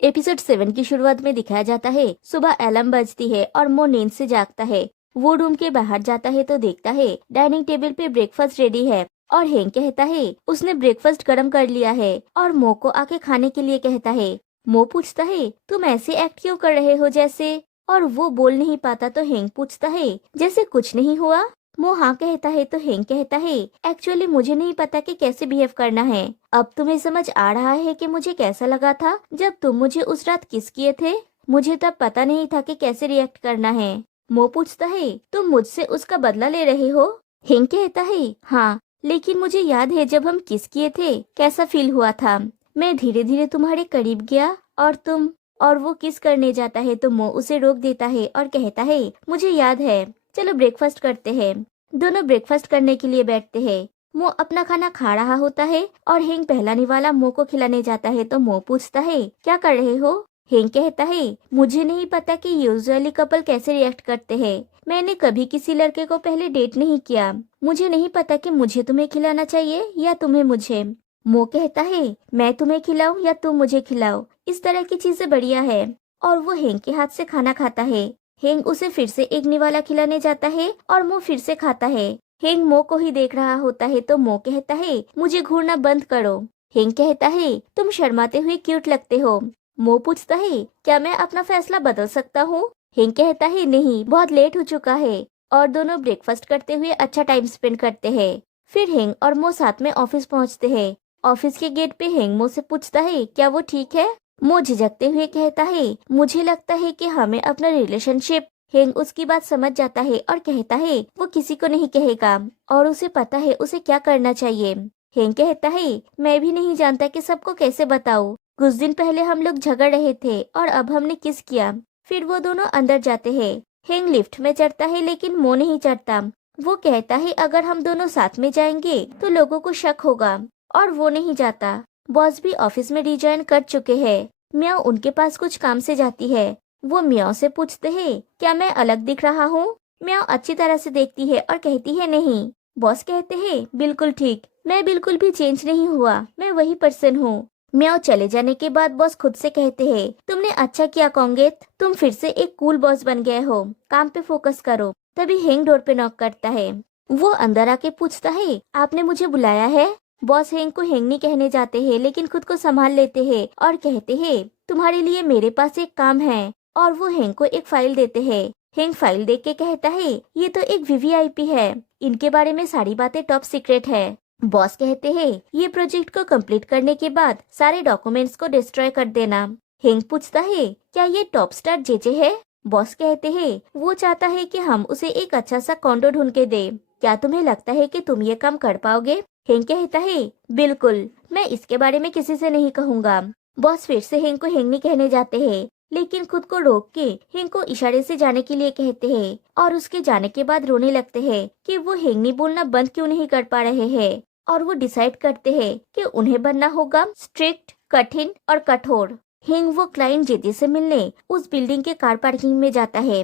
Episode 7 की शुरुआत में दिखाया जाता है सुबह अलार्म बजती है और मो नींद से जागता है। वो रूम के बाहर जाता है तो देखता है डाइनिंग टेबल पे ब्रेकफास्ट रेडी है और हेंग कहता है उसने ब्रेकफास्ट गर्म कर लिया है और मो को आके खाने के लिए कहता है। मो पूछता है तुम ऐसे एक्ट क्यों कर रहे हो जैसे, और वो बोल नहीं पाता तो हेंग पूछता है जैसे कुछ नहीं हुआ। मो हाँ कहता है तो हेंग कहता है एक्चुअली मुझे नहीं पता कि कैसे बिहेव करना है। अब तुम्हें समझ आ रहा है कि मुझे कैसा लगा था जब तुम मुझे उस रात किस किए थे। मुझे तब पता नहीं था कि कैसे रिएक्ट करना है। मो पूछता है तुम मुझसे उसका बदला ले रहे हो। हेंग कहता है हाँ, लेकिन मुझे याद है जब हम किस किए थे कैसा फील हुआ था। मैं धीरे धीरे तुम्हारे करीब गया और तुम, और वो किस करने जाता है तो मो उसे रोक देता है और कहता है मुझे याद है, चलो ब्रेकफास्ट करते हैं। दोनों ब्रेकफास्ट करने के लिए बैठते हैं। मो अपना खाना खा रहा होता है और हेंग पहला निवाला मो को खिलाने जाता है तो मो पूछता है क्या कर रहे हो। हेंग कहता है मुझे नहीं पता कि यूजुअली कपल कैसे रिएक्ट करते हैं। मैंने कभी किसी लड़के को पहले डेट नहीं किया। मुझे नहीं पता कि मुझे तुम्हें खिलाना चाहिए या तुम्हें मुझे। मो कहता है मैं तुम्हें खिलाऊं या तुम मुझे खिलाओ, इस तरह की चीजें बढ़िया है। और वो हेंग के हाथ से खाना खाता है। हेंग उसे फिर से एक निवाला खिलाने जाता है और मो फिर से खाता है। हेंग मो को ही देख रहा होता है तो मो कहता है मुझे घूरना बंद करो। हेंग कहता है तुम शर्माते हुए क्यूट लगते हो। मो पूछता है क्या मैं अपना फैसला बदल सकता हूँ। हेंग कहता है नहीं, बहुत लेट हो चुका है। और दोनों ब्रेकफास्ट करते हुए अच्छा टाइम स्पेंड करते हैं। फिर हेंग और मो साथ में ऑफिस पहुँचते हैं। ऑफिस के गेट पे हेंग मो से पूछता है क्या वो ठीक है। मो झिझकते हुए कहता है मुझे लगता है कि हमें अपना रिलेशनशिप। हेंग उसकी बात समझ जाता है और कहता है वो किसी को नहीं कहेगा और उसे पता है उसे क्या करना चाहिए। हेंग कहता है मैं भी नहीं जानता कि सबको कैसे बताऊं। कुछ दिन पहले हम लोग झगड़ रहे थे और अब हमने किस किया। फिर वो दोनों अंदर जाते हैं। हेंग लिफ्ट में चढ़ता है लेकिन मो नहीं चढ़ता। वो कहता है अगर हम दोनों साथ में जाएंगे तो लोगों को शक होगा, और वो नहीं जाता। बॉस भी ऑफिस में रिजाइन कर चुके हैं। म्याओ उनके पास कुछ काम से जाती है। वो म्याओ से पूछते हैं क्या मैं अलग दिख रहा हूँ। म्याओ अच्छी तरह से देखती है और कहती है नहीं। बॉस कहते हैं बिल्कुल ठीक, मैं बिल्कुल भी चेंज नहीं हुआ, मैं वही पर्सन हूँ। म्याओ चले जाने के बाद बॉस खुद से कहते हैं तुमने अच्छा किया कॉन्गेट, तुम फिर से एक कूल बॉस बन गए हो, काम पे फोकस करो। तभी हेंग डोर पे नॉक करता है। वो अंदर आके पूछता है आपने मुझे बुलाया है। बॉस हेंग को हेंग नहीं कहने जाते हैं लेकिन खुद को संभाल लेते हैं और कहते हैं तुम्हारे लिए मेरे पास एक काम है। और वो हेंग को एक फाइल देते हैं। हेंग फाइल देख के कहता है ये तो एक वीवीआईपी है, इनके बारे में सारी बातें टॉप सीक्रेट है। बॉस कहते हैं ये प्रोजेक्ट को कंप्लीट करने के बाद सारे डॉक्यूमेंट्स को डिस्ट्रॉय कर देना। हेंग पूछता है क्या ये टॉप स्टार जेजे है। बॉस कहते हैं वो चाहता है कि हम उसे एक अच्छा सा कॉन्डो ढूंढ के दे। क्या तुम्हें लगता है कि तुम ये काम कर पाओगे। हेंग कहता है बिल्कुल, मैं इसके बारे में किसी से नहीं कहूँगा। बॉस फिर से हेंग को हेंग नहीं कहने जाते हैं लेकिन खुद को रोक के हेंग को इशारे से जाने के लिए कहते हैं और उसके जाने के बाद रोने लगते हैं कि वो हेंग नहीं बोलना बंद क्यों नहीं कर पा रहे हैं। और वो डिसाइड करते हैं कि उन्हें बनना होगा स्ट्रिक्ट, कठिन और कठोर। हेंग वो क्लाइंट जेजे से मिलने उस बिल्डिंग के कार पार्किंग में जाता है।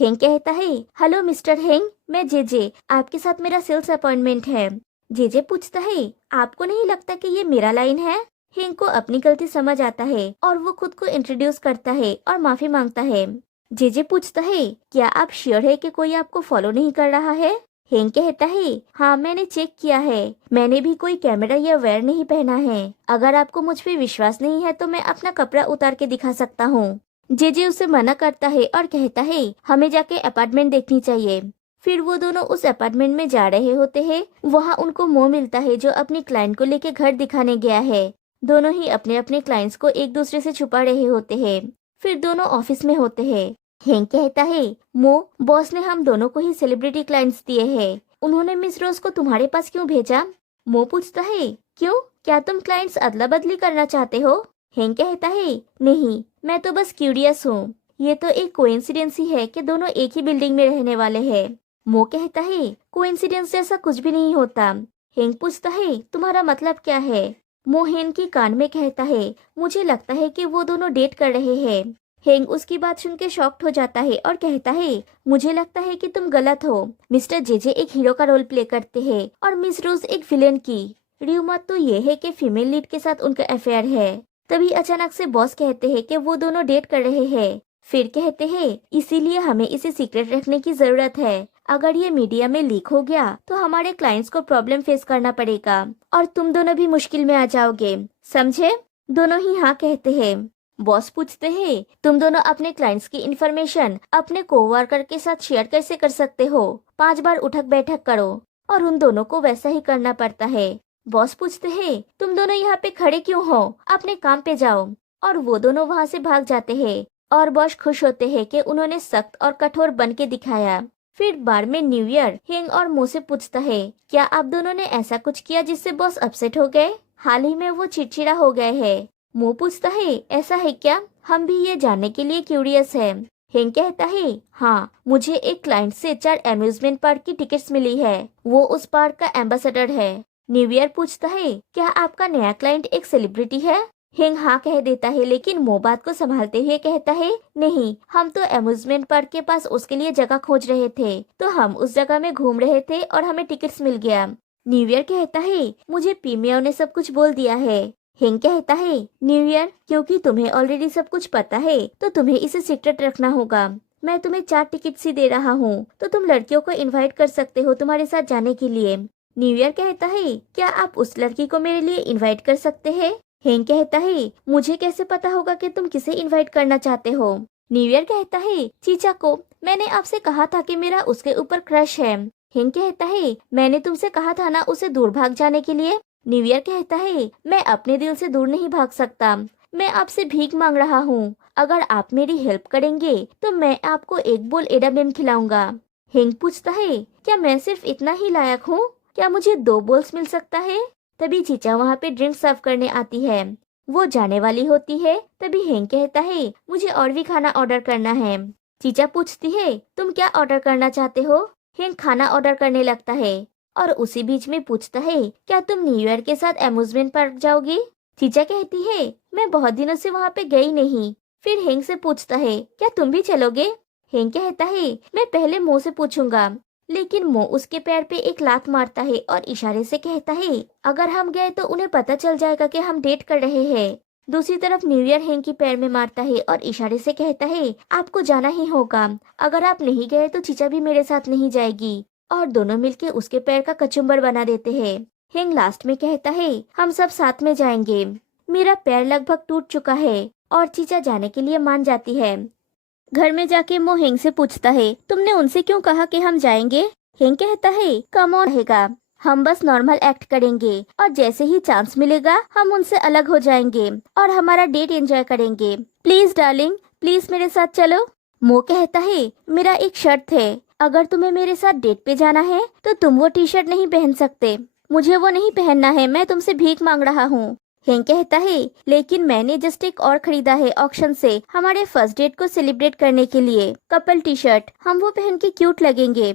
हेंग कहता है हेलो मिस्टर हेंग, मैं जेजे, आपके साथ मेरा सेल्स अपॉइंटमेंट है। जेजे पूछता है आपको नहीं लगता कि ये मेरा लाइन है। हेंग को अपनी गलती समझ आता है और वो खुद को इंट्रोड्यूस करता है और माफी मांगता है। जेजे पूछता है क्या आप श्योर है कि कोई आपको फॉलो नहीं कर रहा है। हेंग कहता है हाँ, मैंने चेक किया है, मैंने भी कोई कैमरा या वेयर नहीं पहना है। अगर आपको मुझ पे विश्वास नहीं है तो मैं अपना कपड़ा उतार के दिखा सकता हूँ। जेजे उसे मना करता है और कहता है हमें जाके अपार्टमेंट देखनी चाहिए। फिर वो दोनों उस अपार्टमेंट में जा रहे होते हैं। वहाँ उनको मो मिलता है जो अपनी क्लाइंट को लेके घर दिखाने गया है। दोनों ही अपने अपने क्लाइंट्स को एक दूसरे से छुपा रहे होते हैं। फिर दोनों ऑफिस में होते हैं। हेंग कहता है मो, बॉस ने हम दोनों को ही सेलिब्रिटी क्लाइंट्स दिए हैं, उन्होंने मिस रोज को तुम्हारे पास क्यों भेजा। मो पूछता है क्यों, क्या तुम क्लाइंट्स अदला बदली करना चाहते हो। हेंग कहता है नहीं, मैं तो बस क्यूरियस हूँ। ये तो एक कोइंसिडेंस ही है कि दोनों एक ही बिल्डिंग में रहने वाले हैं। मो कहता है कोइंसिडेंस जैसा कुछ भी नहीं होता। हेंग पूछता है तुम्हारा मतलब क्या है। मो हेंग के कान में कहता है मुझे लगता है कि वो दोनों डेट कर रहे हैं। हेंग उसकी बात सुन के शॉक्ड हो जाता है और कहता है मुझे लगता है कि तुम गलत हो। मिस्टर जेजे एक हीरो का रोल प्ले करते हैं और मिस रोज एक विलेन की। र्यूमर तो ये है कि फीमेल लीड के साथ उनका अफेयर है। तभी अचानक से बॉस कहते हैं कि वो दोनों डेट कर रहे हैं। फिर कहते हैं इसीलिए हमें इसे सीक्रेट रखने की जरूरत है। अगर ये मीडिया में लीक हो गया तो हमारे क्लाइंट्स को प्रॉब्लम फेस करना पड़ेगा और तुम दोनों भी मुश्किल में आ जाओगे, समझे? दोनों ही हाँ कहते हैं। बॉस पूछते हैं तुम दोनों अपने क्लाइंट्स की इन्फॉर्मेशन अपने कोवर्कर के साथ शेयर कैसे कर सकते हो? 5 बार उठक बैठक करो। और उन दोनों को वैसा ही करना पड़ता है। बॉस पूछते हैं तुम दोनों यहाँ पे खड़े क्यों हो, अपने काम पे जाओ। और वो दोनों वहाँ से भाग जाते हैं और बॉस खुश होते हैं कि उन्होंने सख्त और कठोर बन के दिखाया। फिर बार में न्यू ईयर हेंग और मो से पूछता है क्या आप दोनों ने ऐसा कुछ किया जिससे बॉस अपसेट हो गए? हाल ही में वो चिड़चिड़ा हो गए हैं। मो पूछता है ऐसा है क्या, हम भी ये जानने के लिए क्यूरियस है। हेंग कहता है हाँ, मुझे एक क्लाइंट से 4 अम्यूजमेंट पार्क की टिकट्स मिली है, वो उस पार्क का एम्बेसडर है। न्यू ईयर पूछता है क्या आपका नया क्लाइंट एक सेलिब्रिटी है? हेंग हाँ कह देता है, लेकिन मो बात को संभालते हुए कहता है नहीं, हम तो अम्यूजमेंट पार्क के पास उसके लिए जगह खोज रहे थे, तो हम उस जगह में घूम रहे थे और हमें टिकट्स मिल गया। न्यू ईयर कहता है मुझे पीमियो ने सब कुछ बोल दिया है। हेंग कहता है न्यू ईयर, क्योंकि तुम्हें ऑलरेडी सब कुछ पता है तो तुम्हें इसे सीक्रेट रखना होगा। मैं तुम्हें 4 टिकट्स ही दे रहा हूँ, तो तुम लड़कियों को इनवाइट कर सकते हो तुम्हारे साथ जाने के लिए। न्यू ईयर कहता है क्या आप उस लड़की को मेरे लिए इनवाइट कर सकते हैं? हेंग कहता है मुझे कैसे पता होगा कि तुम किसे इनवाइट करना चाहते हो? न्यू ईयर कहता है चीचा को, मैंने आपसे कहा था कि मेरा उसके ऊपर क्रश है। हेंग कहता है मैंने तुमसे कहा था ना उसे दूर भाग जाने के लिए। न्यू ईयर कहता है मैं अपने दिल से दूर नहीं भाग सकता, मैं आपसे भीख मांग रहा हूँ। अगर आप मेरी हेल्प करेंगे तो मैं आपको 1 बोल एडाब्लेम खिलाऊंगा। हेंग पूछता है क्या मैं सिर्फ इतना ही लायक हूँ, क्या मुझे 2 बोल्स मिल सकता है? तभी चीचा वहाँ पे ड्रिंक सर्व करने आती है। वो जाने वाली होती है, तभी हेंग कहता है मुझे और भी खाना ऑर्डर करना है। चीचा पूछती है तुम क्या ऑर्डर करना चाहते हो? हेंग खाना ऑर्डर करने लगता है और उसी बीच में पूछता है क्या तुम न्यू ईयर के साथ अम्यूजमेंट पार्क जाओगी? चीचा कहती है मैं बहुत दिनों से वहाँ पे गई नहीं। फिर हेंग से पूछता है क्या तुम भी चलोगे? हेंग कहता है मैं पहले मो से पूछूंगा, लेकिन मो उसके पैर पे एक लात मारता है और इशारे से कहता है अगर हम गए तो उन्हें पता चल जाएगा कि हम डेट कर रहे हैं। दूसरी तरफ न्यू ईयर हेंग के पैर में मारता है और इशारे से कहता है आपको जाना ही होगा, अगर आप नहीं गए तो चीचा भी मेरे साथ नहीं जाएगी। और दोनों मिलके उसके पैर का कचुम्बर बना देते हैं। हेंग लास्ट में कहता है हम सब साथ में जाएंगे, मेरा पैर लगभग टूट चुका है। और चीचा जाने के लिए मान जाती है। घर में जाके मो हेंग से पूछता है तुमने उनसे क्यों कहा कि हम जाएंगे? हेंग कहता है कम ऑन रहेगा, हम बस नॉर्मल एक्ट करेंगे और जैसे ही चांस मिलेगा हम उनसे अलग हो जाएंगे और हमारा डेट एंजॉय करेंगे। प्लीज डार्लिंग, प्लीज मेरे साथ चलो। मो कहता है मेरा एक शर्त है, अगर तुम्हें मेरे साथ डेट पे जाना है तो तुम वो टी शर्ट नहीं पहन सकते, मुझे वो नहीं पहनना है, मैं तुमसे भीख मांग रहा हूँ। हेंग कहता है लेकिन मैंने जस्ट एक और खरीदा है ऑक्शन से हमारे फर्स्ट डेट को सेलिब्रेट करने के लिए, कपल टी शर्ट, हम वो पहन के क्यूट लगेंगे।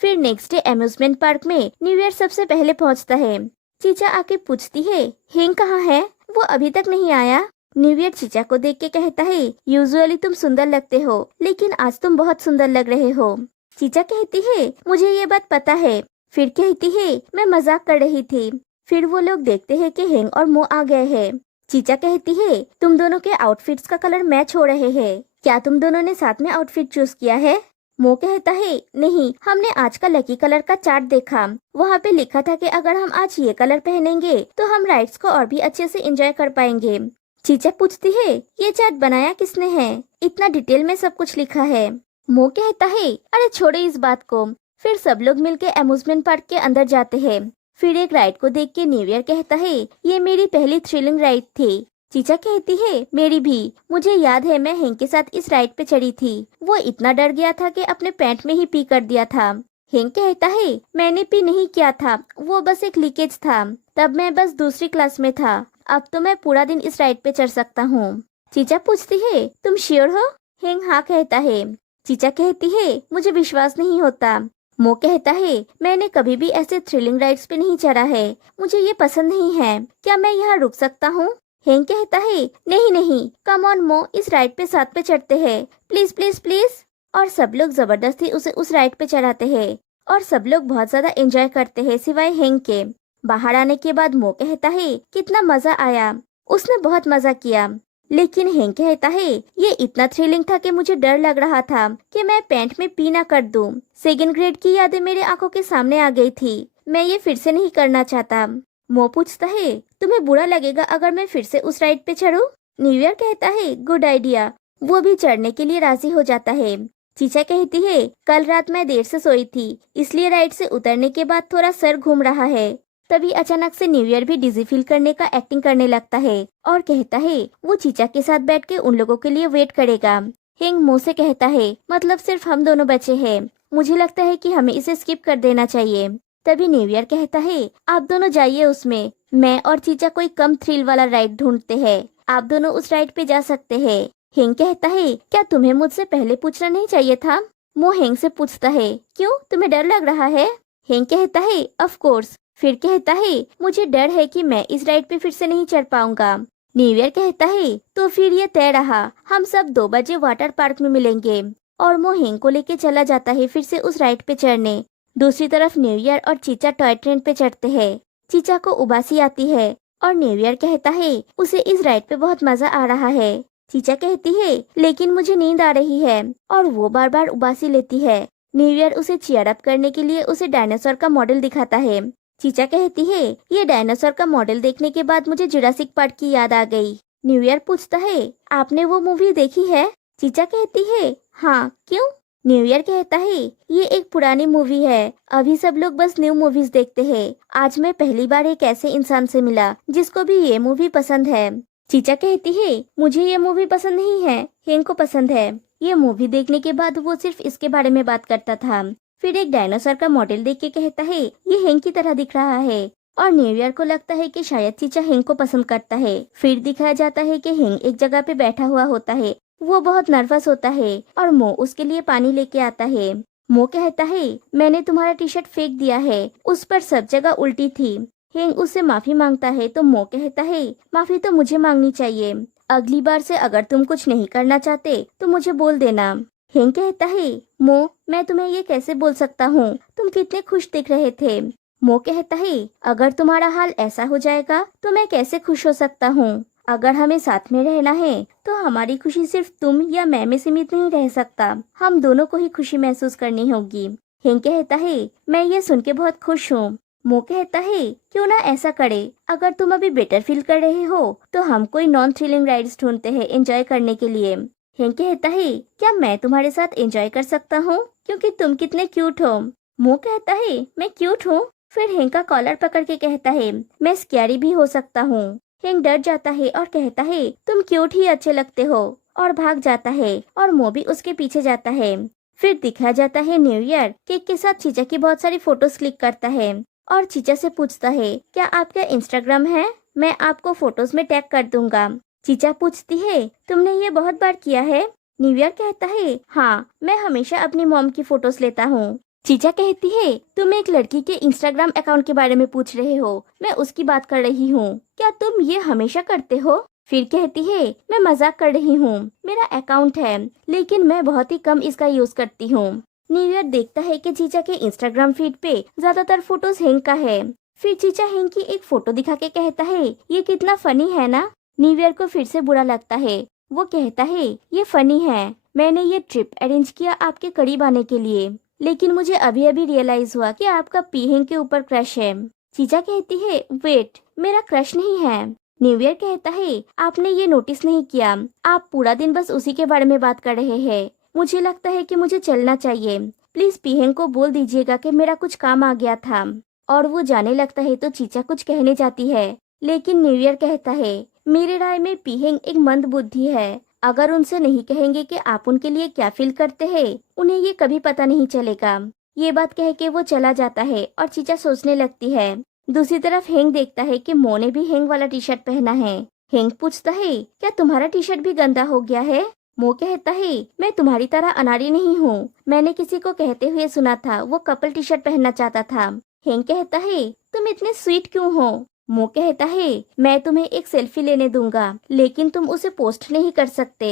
फिर नेक्स्ट डे अम्यूजमेंट पार्क में न्यू ईयर सबसे पहले पहुंचता है। चीचा आके पूछती है हेंग कहाँ है, वो अभी तक नहीं आया। न्यू ईयर चीचा को देख के कहता है यूजुअली तुम सुंदर लगते हो, लेकिन आज तुम बहुत सुंदर लग रहे हो। चीचा कहती है मुझे ये बात पता है। फिर कहती है मैं मजाक कर रही थी। फिर वो लोग देखते हैं कि हेंग और मो आ गए हैं। चीचा कहती है तुम दोनों के आउटफिट्स का कलर मैच हो रहे हैं, क्या तुम दोनों ने साथ में आउटफिट चूज किया है? मो कहता है नहीं, हमने आज का लकी कलर का चार्ट देखा, वहाँ पे लिखा था कि अगर हम आज ये कलर पहनेंगे तो हम राइड्स को और भी अच्छे से एंजॉय कर पाएंगे। चीचा पूछती है ये चार्ट बनाया किसने है, इतना डिटेल में सब कुछ लिखा है? मो कहता है अरे छोड़ो इस बात को। फिर सब लोग मिलके अम्यूजमेंट पार्क के अंदर जाते हैं। फिर एक राइड को देख के न्यू ईयर कहता है ये मेरी पहली थ्रिलिंग राइड थी। चीचा कहती है मेरी भी, मुझे याद है मैं हेंग के साथ इस राइड पे चढ़ी थी, वो इतना डर गया था कि अपने पैंट में ही पी कर दिया था। हेंग कहता है मैंने पी नहीं किया था, वो बस एक लीकेज था, तब मैं बस दूसरी क्लास में था, अब तो मैं पूरा दिन इस राइड पे चढ़ सकता हूँ। चीचा पूछती है तुम श्योर हो? हेंग हाँ कहता है। चीचा कहती है मुझे विश्वास नहीं होता। मो कहता है मैंने कभी भी ऐसे थ्रिलिंग राइड्स पे नहीं चढ़ा है, मुझे ये पसंद नहीं है, क्या मैं यहाँ रुक सकता हूँ? हेंग कहता है नहीं नहीं, कम ऑन मो, इस राइड पे साथ पे चढ़ते हैं, प्लीज प्लीज प्लीज। और सब लोग जबरदस्ती उसे उस राइड पे चढ़ाते हैं और सब लोग बहुत ज्यादा एंजॉय करते हैं सिवाय हेंग के। बाहर आने के बाद मो कहता है कितना मजा आया, उसने बहुत मजा किया। लेकिन हेंग कहता है ये इतना थ्रिलिंग था कि मुझे डर लग रहा था कि मैं पैंट में पी ना कर दूं। सेकंड ग्रेड की यादें मेरे आंखों के सामने आ गई थी। मैं ये फिर से नहीं करना चाहता। मो पूछता है तुम्हें बुरा लगेगा अगर मैं फिर से उस राइड पे चढ़ूं? न्यू ईयर कहता है गुड आइडिया। वो भी चढ़ने के लिए राजी हो जाता है। चीचा कहती है कल रात मैं देर से सोई थी, इसलिए राइड से उतरने के बाद थोड़ा सर घूम रहा है। तभी अचानक से न्यू ईयर भी डिजी फील करने का एक्टिंग करने लगता है और कहता है वो चीचा के साथ बैठ के उन लोगों के लिए वेट करेगा। हिंग मुंह से कहता है मतलब सिर्फ हम दोनों बचे हैं, मुझे लगता है कि हमें इसे स्किप कर देना चाहिए। तभी न्यू ईयर कहता है आप दोनों जाइए उसमें, मैं और चीचा कोई कम थ्रिल वाला राइड ढूंढते हैं, आप दोनों उस राइड पे जा सकते हैं। हिंग कहता है क्या तुम्हें मुझसे पहले पूछना नहीं चाहिए था? मो हिंग से पूछता है क्यों, तुम्हें डर लग रहा है? हिंग कहता है ऑफ कोर्स। फिर कहता है मुझे डर है कि मैं इस राइड पे फिर से नहीं चढ़ पाऊंगा। न्यू ईयर कहता है तो फिर ये तय रहा, हम सब 2 बजे वाटर पार्क में मिलेंगे। और वो हिंग को लेके चला जाता है फिर से उस राइड पे चढ़ने। दूसरी तरफ न्यू ईयर और चीचा टॉय ट्रेन पे चढ़ते हैं। चीचा को उबासी आती है और न्यू ईयर कहता है उसे इस राइड पे बहुत मजा आ रहा है। चीचा कहती है लेकिन मुझे नींद आ रही है और वो बार बार उबासी लेती है। न्यू ईयर उसे चीयर अप करने के लिए उसे डायनासोर का मॉडल दिखाता है। चीचा कहती है ये डायनासोर का मॉडल देखने के बाद मुझे जुरासिक पार्क की याद आ गई। न्यू ईयर पूछता है आपने वो मूवी देखी है? चीचा कहती है हाँ, क्यों? न्यू ईयर कहता है ये एक पुरानी मूवी है, अभी सब लोग बस न्यू मूवीज देखते हैं। आज मैं पहली बार एक ऐसे इंसान से मिला जिसको भी ये मूवी पसंद है। चीचा कहती है मुझे ये मूवी पसंद नहीं है, हेंग को पसंद है। ये मूवी देखने के बाद वो सिर्फ इसके बारे में बात करता था। फिर एक डायनासोर का मॉडल देख के कहता है ये हेंग की तरह दिख रहा है और न्यू ईयर को लगता है कि शायद चीचा हेंग को पसंद करता है। फिर दिखाया जाता है कि हेंग एक जगह पे बैठा हुआ होता है, वो बहुत नर्वस होता है और मो उसके लिए पानी लेके आता है। मो कहता है मैंने तुम्हारा टी शर्ट फेंक दिया है, उस पर सब जगह उल्टी थी। हेंग उससे माफी मांगता है तो मो कहता है माफी तो मुझे मांगनी चाहिए, अगली बार से अगर तुम कुछ नहीं करना चाहते तो मुझे बोल देना। हेंग कहता है मो मैं तुम्हें ये कैसे बोल सकता हूँ, तुम कितने खुश दिख रहे थे। मो कहता है अगर तुम्हारा हाल ऐसा हो जाएगा तो मैं कैसे खुश हो सकता हूँ। अगर हमें साथ में रहना है तो हमारी खुशी सिर्फ तुम या मैं में सीमित नहीं रह सकता, हम दोनों को ही खुशी महसूस करनी होगी। हेंग कहता है मैं ये सुन के बहुत खुश हूँ। मो कहता है क्यों ना ऐसा करे, अगर तुम अभी बेटर फील कर रहे हो तो हम कोई नॉन थ्रिलिंग राइड्स ढूंढते हैं एंजॉय करने के लिए। हेंग कहता है क्या मैं तुम्हारे साथ एंजॉय कर सकता हूँ क्योंकि तुम कितने क्यूट हो। मो कहता है मैं क्यूट हूँ? फिर हेंग का कॉलर पकड़ के कहता है मैं स्कैरी भी हो सकता हूँ। हेंग डर जाता है और कहता है तुम क्यूट ही अच्छे लगते हो और भाग जाता है और मो भी उसके पीछे जाता है। फिर दिखाया जाता है न्यू ईयर केक के साथ चीचा की बहुत सारी फोटोज क्लिक करता है और चीचा से पूछता है क्या आपका इंस्टाग्राम है, मैं आपको फोटोज में टैग कर दूंगा। चीचा पूछती है तुमने ये बहुत बार किया है? न्यू ईयर कहता है हाँ, मैं हमेशा अपनी मॉम की फोटोज लेता हूँ। चीचा कहती है तुम एक लड़की के इंस्टाग्राम अकाउंट के बारे में पूछ रहे हो, मैं उसकी बात कर रही हूँ, क्या तुम ये हमेशा करते हो? फिर कहती है मैं मजाक कर रही हूँ, मेरा अकाउंट है लेकिन मैं बहुत ही कम इसका यूज करती हूँ। न्यू ईयर देखता है कि चीचा के इंस्टाग्राम फीड पे ज्यादातर फोटोज हेंग का है। फिर चीचा हेंग की एक फोटो दिखा के कहता है ये कितना फनी है ना। न्यू ईयर को फिर से बुरा लगता है, वो कहता है ये फनी है, मैंने ये ट्रिप अरेंज किया आपके करीब आने के लिए, लेकिन मुझे अभी अभी रियलाइज हुआ कि आपका पीहेंग के ऊपर क्रश है। चीचा कहती है वेट, मेरा क्रश नहीं है। न्यू ईयर कहता है आपने ये नोटिस नहीं किया, आप पूरा दिन बस उसी के बारे में बात कर रहे हैं, मुझे लगता है कि मुझे चलना चाहिए, प्लीज पीहेंग को बोल दीजिएगा कि मेरा कुछ काम आ गया था। और वो जाने लगता है तो चीचा कुछ कहने जाती है, लेकिन न्यू ईयर कहता है मेरे राय में पीहेंग एक मंद बुद्धि है, अगर उनसे नहीं कहेंगे कि आप उनके लिए क्या फील करते हैं उन्हें ये कभी पता नहीं चलेगा। ये बात कह के वो चला जाता है और चीचा सोचने लगती है। दूसरी तरफ हेंग देखता है कि मो ने भी हेंग वाला टी शर्ट पहना है। हेंग पूछता है क्या तुम्हारा टी शर्ट भी गंदा हो गया है? मो कहता है मैं तुम्हारी तरह अनाड़ी नहीं हूँ, मैंने किसी को कहते हुए सुना था वो कपल टी शर्ट पहनना चाहता था। हेंग कहता है तुम इतने स्वीट क्यों हो? मो कहता है मैं तुम्हें एक सेल्फी लेने दूंगा लेकिन तुम उसे पोस्ट नहीं कर सकते।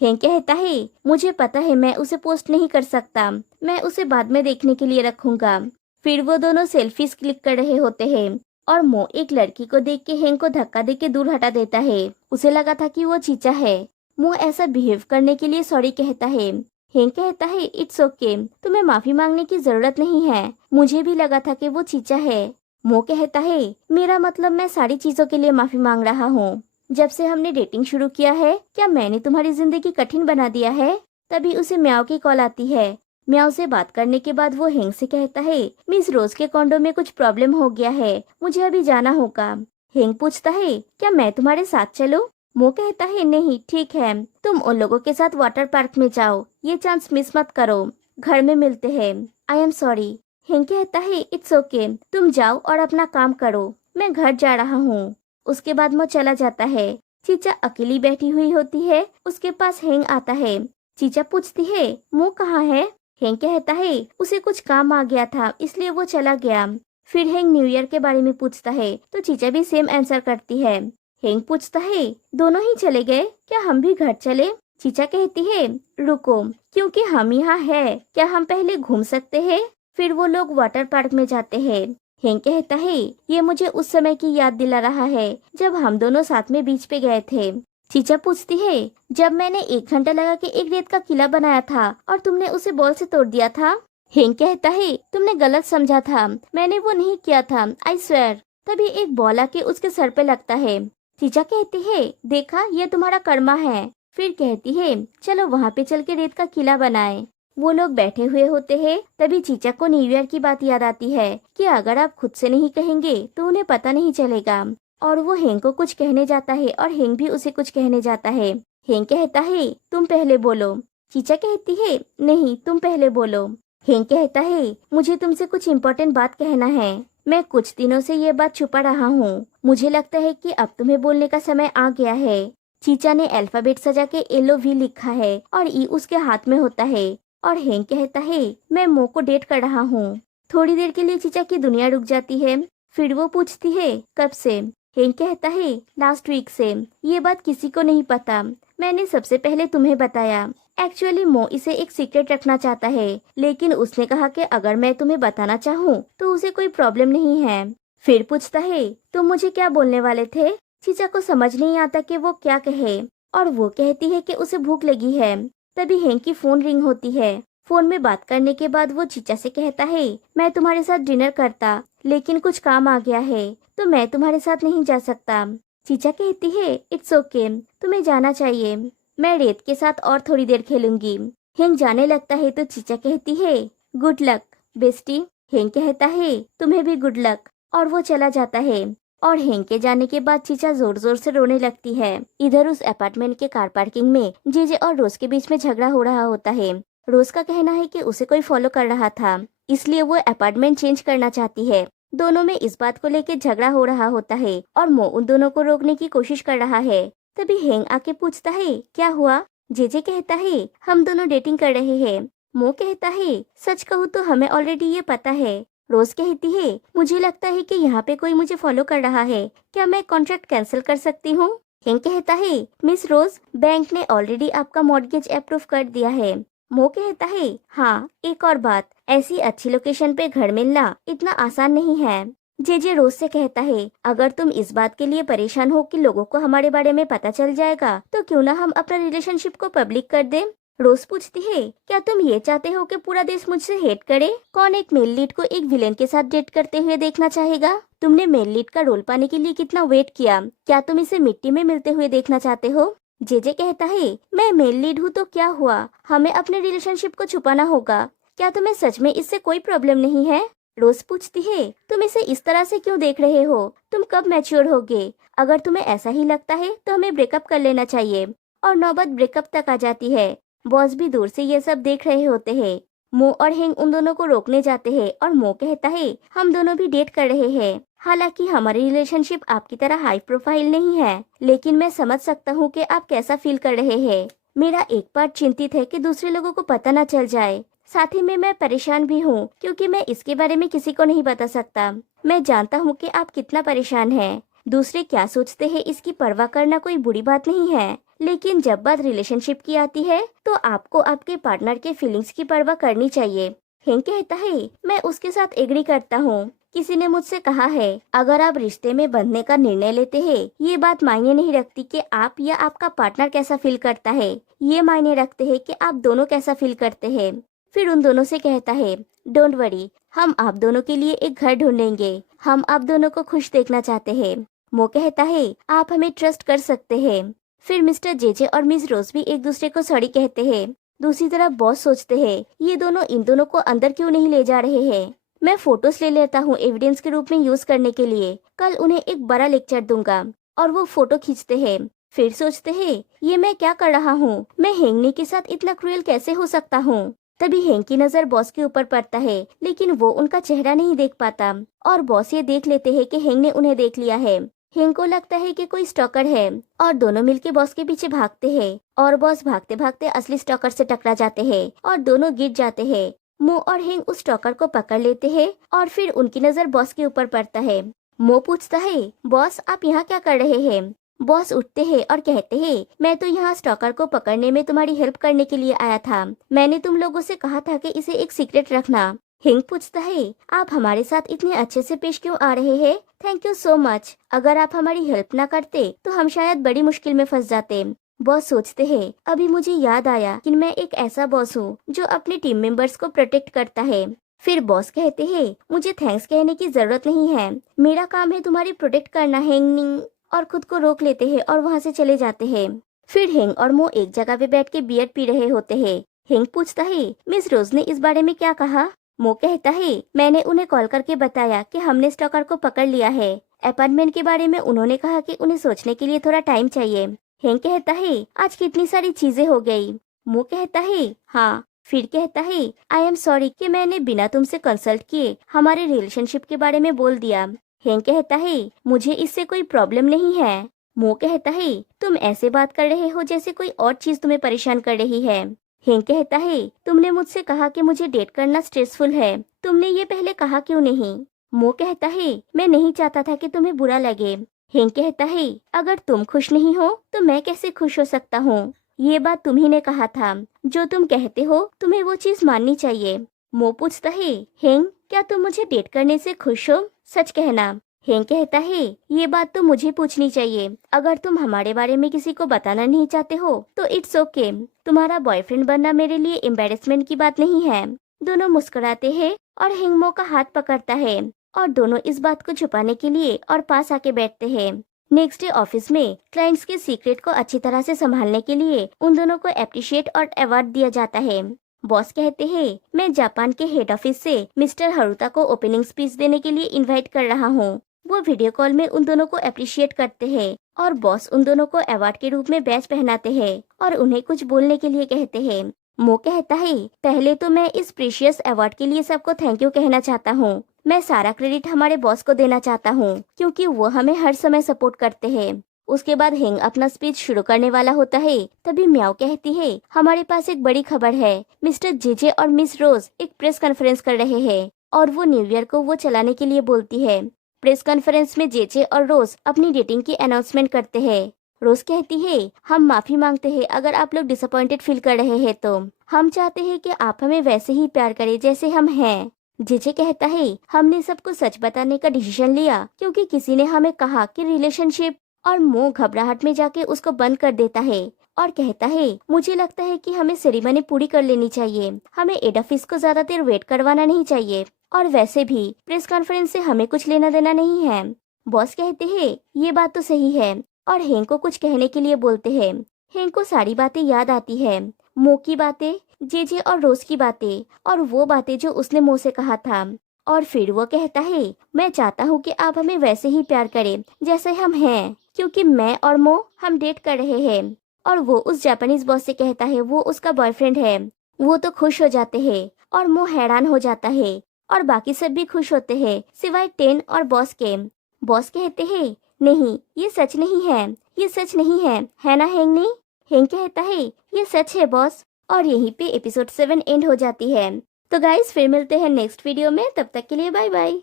हेंग कहता है मुझे पता है मैं उसे पोस्ट नहीं कर सकता, मैं उसे बाद में देखने के लिए रखूंगा। फिर वो दोनों सेल्फीज क्लिक कर रहे होते हैं और मो एक लड़की को देख के हेंग को धक्का दे के दूर हटा देता है। उसे लगा था कि वो चीचा है। मो ऐसा बिहेव करने के लिए सॉरी कहता है। हेंग कहता है इट्स ओके, तुम्हें माफी मांगने की जरूरत नहीं है, मुझे भी लगा था कि वो चीचा है। मो कहता है मेरा मतलब मैं सारी चीजों के लिए माफी मांग रहा हूँ। जब से हमने डेटिंग शुरू किया है क्या मैंने तुम्हारी जिंदगी कठिन बना दिया है? तभी उसे म्याओ की कॉल आती है। म्याओ से बात करने के बाद वो हेंग से कहता है मिस रोज के कॉन्डो में कुछ प्रॉब्लम हो गया है, मुझे अभी जाना होगा। हेंग पूछता है क्या मैं तुम्हारे साथ चलूं? मो कहता है नहीं ठीक है, तुम उन लोगों के साथ वाटर पार्क में जाओ, ये चांस मिस मत करो, घर में मिलते हैं। I am sorry. हेंग कहता है इट्स ओके, तुम जाओ और अपना काम करो, मैं घर जा रहा हूँ। उसके बाद मो चला जाता है। चीचा अकेली बैठी हुई होती है, उसके पास हेंग आता है। चीचा पूछती है मो कहाँ है? हेंग कहता है उसे कुछ काम आ गया था इसलिए वो चला गया। फिर हेंग न्यू ईयर के बारे में पूछता है तो चीचा भी सेम आंसर करती है। हेंग पूछता है दोनों ही चले गए, क्या हम भी घर चले? चीचा कहती है रुको, क्योंकि हम यहाँ है, क्या हम पहले घूम सकते हैं? फिर वो लोग वाटर पार्क में जाते हैं। हेंग कहता है ये मुझे उस समय की याद दिला रहा है जब हम दोनों साथ में बीच पे गए थे। चीचा पूछती है जब मैंने 1 घंटा लगा के एक रेत का किला बनाया था और तुमने उसे बॉल से तोड़ दिया था। हेंग कहता है तुमने गलत समझा था, मैंने वो नहीं किया था, आई स्वेयर। तभी एक बॉल आके उसके सर पे लगता है। चीचा कहती है देखा, ये तुम्हारा कर्मा है। फिर कहती है चलो वहाँ पे चल के रेत का किला बनाए। वो लोग बैठे हुए होते हैं। तभी चीचा को न्यू ईयर की बात याद आती है कि अगर आप खुद से नहीं कहेंगे तो उन्हें पता नहीं चलेगा। और वो हेंग को कुछ कहने जाता है और हेंग भी उसे कुछ कहने जाता है। हेंग कहता है तुम पहले बोलो। चीचा कहती है नहीं, तुम पहले बोलो। हेंग कहता है मुझे तुमसे कुछ इम्पोर्टेंट बात कहना है, मैं कुछ दिनों से ये बात छुपा रहा हूँ, मुझे लगता है कि अब तुम्हें बोलने का समय आ गया है। चीचा ने अल्फाबेट सजा के LOV लिखा है और ई उसके हाथ में होता है। और हेंग कहता है मैं मो को डेट कर रहा हूँ। थोड़ी देर के लिए चीचा की दुनिया रुक जाती है। फिर वो पूछती है कब से? हेंग कहता है लास्ट वीक से, ये बात किसी को नहीं पता, मैंने सबसे पहले तुम्हें बताया। एक्चुअली मो इसे एक सीक्रेट रखना चाहता है, लेकिन उसने कहा कि अगर मैं तुम्हें बताना चाहूँ तो उसे कोई प्रॉब्लम नहीं है। फिर पूछता है तुम मुझे क्या बोलने वाले थे? चीचा को समझ नहीं आता कि वो क्या कहे और वो कहती है कि उसे भूख लगी है। तभी हेंग की फोन रिंग होती है। फोन में बात करने के बाद वो चीचा से कहता है मैं तुम्हारे साथ डिनर करता, लेकिन कुछ काम आ गया है तो मैं तुम्हारे साथ नहीं जा सकता। चीचा कहती है इट्स ओके, तुम्हें जाना चाहिए, मैं रेत के साथ और थोड़ी देर खेलूंगी। हेंग जाने लगता है तो चीचा कहती है गुड लक बेस्टी। हेंग कहता है तुम्हें भी गुड लक, और वो चला जाता है। और हेंग के जाने के बाद चीचा जोर जोर से रोने लगती है। इधर उस अपार्टमेंट के कार पार्किंग में जेजे और रोज के बीच में झगड़ा हो रहा होता है। रोज का कहना है कि उसे कोई फॉलो कर रहा था, इसलिए वो अपार्टमेंट चेंज करना चाहती है। दोनों में इस बात को लेकर झगड़ा हो रहा होता है और मो उन दोनों को रोकने की कोशिश कर रहा है। तभी हेंग आके पूछता है क्या हुआ? जेजे कहता है हम दोनों डेटिंग कर रहे हैं। मो कहता है सच कहूँ तो हमें ऑलरेडी ये पता है। रोज कहती है मुझे लगता है कि यहाँ पे कोई मुझे फॉलो कर रहा है, क्या मैं कॉन्ट्रैक्ट कैंसिल कर सकती हूँ? हेंग कहता है मिस रोज, बैंक ने ऑलरेडी आपका मॉर्गेज अप्रूव कर दिया है। मो कहता है हाँ, एक और बात, ऐसी अच्छी लोकेशन पे घर मिलना इतना आसान नहीं है। जेजे रोज से कहता है अगर तुम इस बात के लिए परेशान हो कि लोगों को हमारे बारे में पता चल जाएगा तो क्यों ना हम अपना रिलेशनशिप को पब्लिक कर दें। रोज पूछती है क्या तुम ये चाहते हो कि पूरा देश मुझसे हेट करे? कौन एक मेल लीड को एक विलेन के साथ डेट करते हुए देखना चाहेगा? तुमने मेल लीड का रोल पाने के लिए कितना वेट किया, क्या तुम इसे मिट्टी में मिलते हुए देखना चाहते हो? जेजे कहता है मैं मेल लीड हूँ तो क्या हुआ, हमें अपने रिलेशनशिप को छुपाना होगा, क्या तुम्हें सच में इससे कोई प्रॉब्लम नहीं है? रोज पूछती है तुम इसे इस तरह से क्यों देख रहे हो, तुम कब मैच्योर होगे? अगर तुम्हें ऐसा ही लगता है तो हमें ब्रेकअप कर लेना चाहिए। और नौबत ब्रेकअप तक आ जाती है। बॉस भी दूर से ये सब देख रहे होते हैं। मो और हेंग उन दोनों को रोकने जाते हैं और मो कहता है हम दोनों भी डेट कर रहे हैं। हालांकि हमारी रिलेशनशिप आपकी तरह हाई प्रोफाइल नहीं है, लेकिन मैं समझ सकता हूँ कि आप कैसा फील कर रहे हैं। मेरा एक पार्ट चिंतित है कि दूसरे लोगों को पता न चल जाए। साथ ही में मैं परेशान भी हूँ क्योंकि मैं इसके बारे में किसी को नहीं बता सकता। मैं जानता हूँ कि आप कितना परेशान हैं। दूसरे क्या सोचते हैं इसकी परवाह करना कोई बुरी बात नहीं है, लेकिन जब बात रिलेशनशिप की आती है तो आपको आपके पार्टनर के फीलिंग्स की परवाह करनी चाहिए। हेंग कहता है मैं उसके साथ एग्री करता हूँ, किसी ने मुझसे कहा है अगर आप रिश्ते में बंधने का निर्णय लेते हैं, ये बात मायने नहीं रखती कि आप या आपका पार्टनर कैसा फील करता है, ये मायने रखते हैं कि आप दोनों कैसा फील करते हैं। फिर उन दोनों से कहता है डोंट वरी, हम आप दोनों के लिए एक घर ढूंढेंगे, हम आप दोनों को खुश देखना चाहते हैं। मो कहता है आप हमें ट्रस्ट कर सकते हैं। फिर मिस्टर जेजे और मिस रोज भी एक दूसरे को सॉरी कहते हैं। दूसरी तरफ बॉस सोचते हैं ये दोनों इन दोनों को अंदर क्यों नहीं ले जा रहे हैं। मैं फोटोज ले लेता हूँ एविडेंस के रूप में यूज करने के लिए, कल उन्हें एक बड़ा लेक्चर दूंगा। और वो फोटो खींचते हैं। फिर सोचते हैं ये मैं क्या कर रहा हूँ, मैं हेंगनी के साथ इतना क्रूएल कैसे हो सकता हूँ। तभी हेंग की नजर बॉस के ऊपर पड़ता है, लेकिन वो उनका चेहरा नहीं देख पाता और बॉस ये देख लेते हैं कि हेंग ने उन्हें देख लिया है। हेंग को लगता है कि कोई स्टॉकर है और दोनों मिलके बॉस के पीछे भागते हैं और बॉस भागते भागते असली स्टॉकर से टकरा जाते हैं और दोनों गिर जाते हैं। मो और हेंग उस स्टॉकर को पकड़ लेते हैं और फिर उनकी नजर बॉस के ऊपर पड़ता है। मो पूछता है बॉस आप यहाँ क्या कर रहे हैं। बॉस उठते हैं और कहते हैं मैं तो यहाँ स्टॉकर को पकड़ने में तुम्हारी हेल्प करने के लिए आया था, मैंने तुम लोगों से कहा था कि इसे एक सीक्रेट रखना। हिंग पूछता है आप हमारे साथ इतने अच्छे से पेश क्यों आ रहे हैं, थैंक यू सो मच, अगर आप हमारी हेल्प ना करते तो हम शायद बड़ी मुश्किल में फंस जाते। बॉस सोचते हैं अभी मुझे याद आया कि मैं एक ऐसा बॉस हूँ जो अपने टीम मेंबर्स को प्रोटेक्ट करता है। फिर बॉस कहते हैं मुझे थैंक्स कहने की जरूरत नहीं है, मेरा काम है तुम्हारी प्रोटेक्ट करना हेंग, और खुद को रोक लेते हैं और वहाँ से चले जाते हैं। फिर हेंग और मो एक जगह पे बैठ के बियर पी रहे होते हैं। हेंग पूछता है मिस रोज ने इस बारे में क्या कहा। मो कहता है मैंने उन्हें कॉल करके बताया कि हमने स्टॉकर को पकड़ लिया है। अपार्टमेंट के बारे में उन्होंने कहा कि उन्हें सोचने के लिए थोड़ा टाइम चाहिए। हेंग कहता है आज कितनी सारी चीजें हो गई। मो कहता है हाँ। फिर कहता है आई एम सॉरी कि मैंने बिना तुमसे कंसल्ट किए हमारे रिलेशनशिप के बारे में बोल दिया। हेंग कहता है मुझे इससे कोई प्रॉब्लम नहीं है। मो कहता है तुम ऐसे बात कर रहे हो जैसे कोई और चीज तुम्हें परेशान कर रही है। हेंग कहता है तुमने मुझसे कहा कि मुझे डेट करना स्ट्रेसफुल है, तुमने ये पहले कहा क्यों नहीं। मो कहता है मैं नहीं चाहता था कि तुम्हें बुरा लगे। हेंग कहता है अगर तुम खुश नहीं हो तो मैं कैसे खुश हो सकता हूँ, ये बात तुम्ही ने कहा था, जो तुम कहते हो तुम्हें वो चीज माननी चाहिए। मो पूछता है हेंग क्या तुम मुझे डेट करने से खुश हो, सच कहना। हेंग कहता है ये बात तो मुझे पूछनी चाहिए, अगर तुम हमारे बारे में किसी को बताना नहीं चाहते हो तो इट्स ओके, तुम्हारा बॉयफ्रेंड बनना मेरे लिए एम्बेरसमेंट की बात नहीं है। दोनों मुस्कुराते हैं और हेंग मो का हाथ पकड़ता है और दोनों इस बात को छुपाने के लिए और पास आके बैठते हैं। नेक्स्ट डे ऑफिस में क्लाइंट्स के सीक्रेट को अच्छी तरह से संभालने के लिए उन दोनों को एप्रिशिएट और अवार्ड दिया जाता है। बॉस कहते हैं मैं जापान के हेड ऑफिस से मिस्टर हरुता को ओपनिंग स्पीच देने के लिए इनवाइट कर रहा हूँ। वो वीडियो कॉल में उन दोनों को अप्रिशिएट करते हैं और बॉस उन दोनों को अवार्ड के रूप में बैच पहनाते हैं और उन्हें कुछ बोलने के लिए कहते हैं। मो कहता है पहले तो मैं इस प्रीशियस अवार्ड के लिए सबको थैंक यू कहना चाहता हूँ, मैं सारा क्रेडिट हमारे बॉस को देना चाहता हूँ क्योंकि वो हमें हर समय सपोर्ट करते हैं। उसके बाद हेंग अपना स्पीच शुरू करने वाला होता है, तभी म्याओ कहती है हमारे पास एक बड़ी खबर है, मिस्टर जेजे और मिस रोज एक प्रेस कॉन्फ्रेंस कर रहे हैं और वो न्यू ईयर को वो चलाने के लिए बोलती है। प्रेस कॉन्फ्रेंस में जेजे और रोज अपनी डेटिंग की अनाउंसमेंट करते हैं। रोज कहती है हम माफी मांगते हैं अगर आप लोग डिसअपॉइंटेड फील कर रहे हैं, तो हम चाहते हैं कि आप हमें वैसे ही प्यार करें जैसे हम हैं। जेजे कहता है हमने सबको सच बताने का डिसीजन लिया क्योंकि किसी ने हमें कहा कि रिलेशनशिप, और मो घबराहट में जाके उसको बंद कर देता है और कहता है मुझे लगता है कि हमें सेरेमनी पूरी कर लेनी चाहिए, हमें हेड ऑफिस को ज्यादा देर वेट करवाना नहीं चाहिए और वैसे भी प्रेस कॉन्फ्रेंस से हमें कुछ लेना देना नहीं है। बॉस कहते हैं ये बात तो सही है और हेंग को कुछ कहने के लिए बोलते हैं। हेंग को सारी बातें याद आती है, मो की बातें, जेजे और रोज की बातें और वो बातें जो उसने मो से कहा था। और फिर वो कहता है मैं चाहता हूँ कि आप हमें वैसे ही प्यार करें जैसे हम हैं क्योंकि मैं और मो हम डेट कर रहे हैं। और वो उस जापानीज बॉस से कहता है वो उसका बॉयफ्रेंड है। वो तो खुश हो जाते हैं और मो हैरान हो जाता है और बाकी सब भी खुश होते हैं सिवाय टेन और बॉस के। बॉस कहते हैं नहीं ये सच नहीं है, ये सच नहीं है ना हेंग। नहीं, हेंग कहता है ये सच है बॉस। और यहीं पे एपिसोड 7 एंड हो जाती है। तो गाइस फिर मिलते हैं नेक्स्ट वीडियो में, तब तक के लिए बाय बाय।